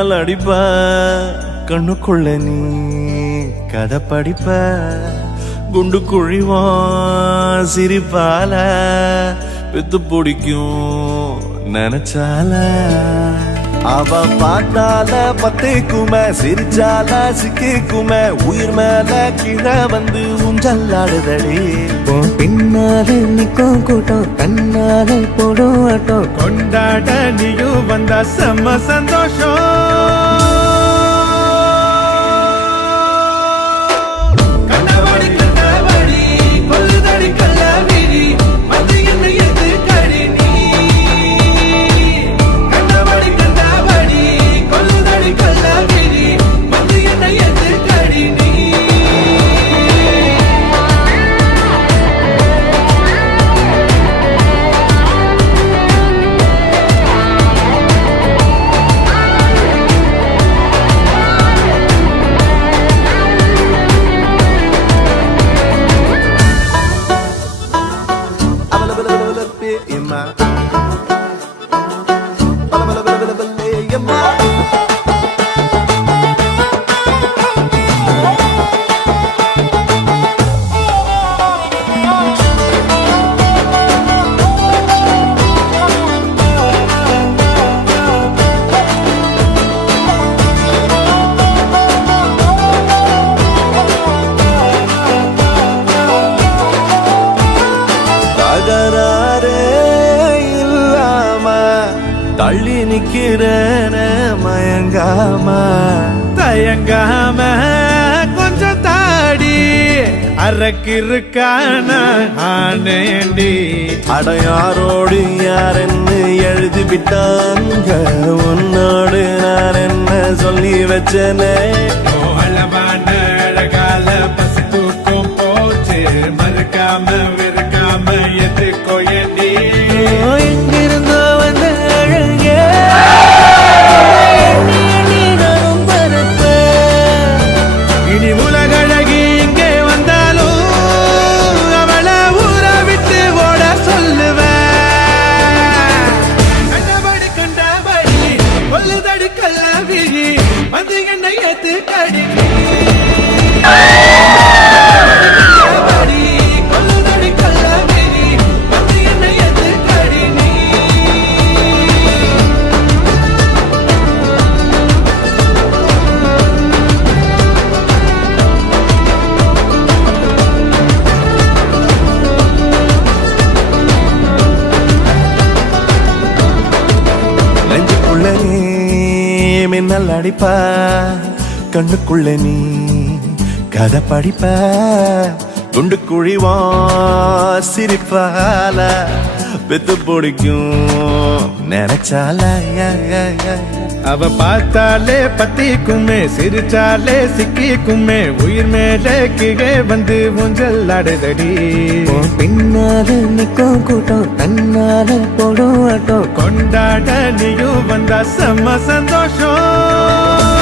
மின்னல் அடிப்ப கண்ணுக்குள்ள நீ கதை படிப்ப குண்டு குழிவான் சிரிப்பால பெத்து பிடிக்கும் நினைச்சால அவ பாட்டால பத்தேக்குமே சிரிச்சால சிக்கிக்குமே உயிர் மேல கீழே வந்து ஊஞ்சல்லாடுதடி பின்னால நிக்கும் கூட்டம் கண்ணால போடும் ஆட்டம் கொண்டாட நீயும் வந்தா செம்ம சந்தோஷம் தள்ளி நிக்கிறேன மயங்காம தயங்காம கொஞ்சம் தாடி அரக்கிருக்கான ஆனேண்டி அடையாரோடு யாரென்னு எழுதி விட்டாங்க உன்னோடு நான் என்ன சொல்லி வச்சனே அளவான அழகால பசி தூக்கம் போச்சு மறுக்காம விருக்காம எதுக்கோ ஏண்டி எங்கிருந்தோ வந்த அழகே இனி உலகழகி இங்கே வந்தாலும் அவளை ஊற விட்டு ஓட சொல்லுவேன் கண்டபடி கொல்லுதடி கல்லாவிழி வந்து என்னை ஏத்து கடி மின்னல் அடிப்ப கண்ணுக்குள்ள நீ கதை படிப்ப குண்டு குழிவா சிரிப்பால பெத்து பிடிக்கும் நினைச்சால அவ பார்த்தாலே பத்திக்குமே சிரிச்சாலே சிக்கிக்குமே உயிர் மேலே கீழே வந்து ஊஞ்சல் ஆடுதடி பின்னால நிக்கும் கூட்டம் கண்ணால போடும் ஆட்டம் கொண்டாட நீயும் வந்தா செம்ம சந்தோஷம்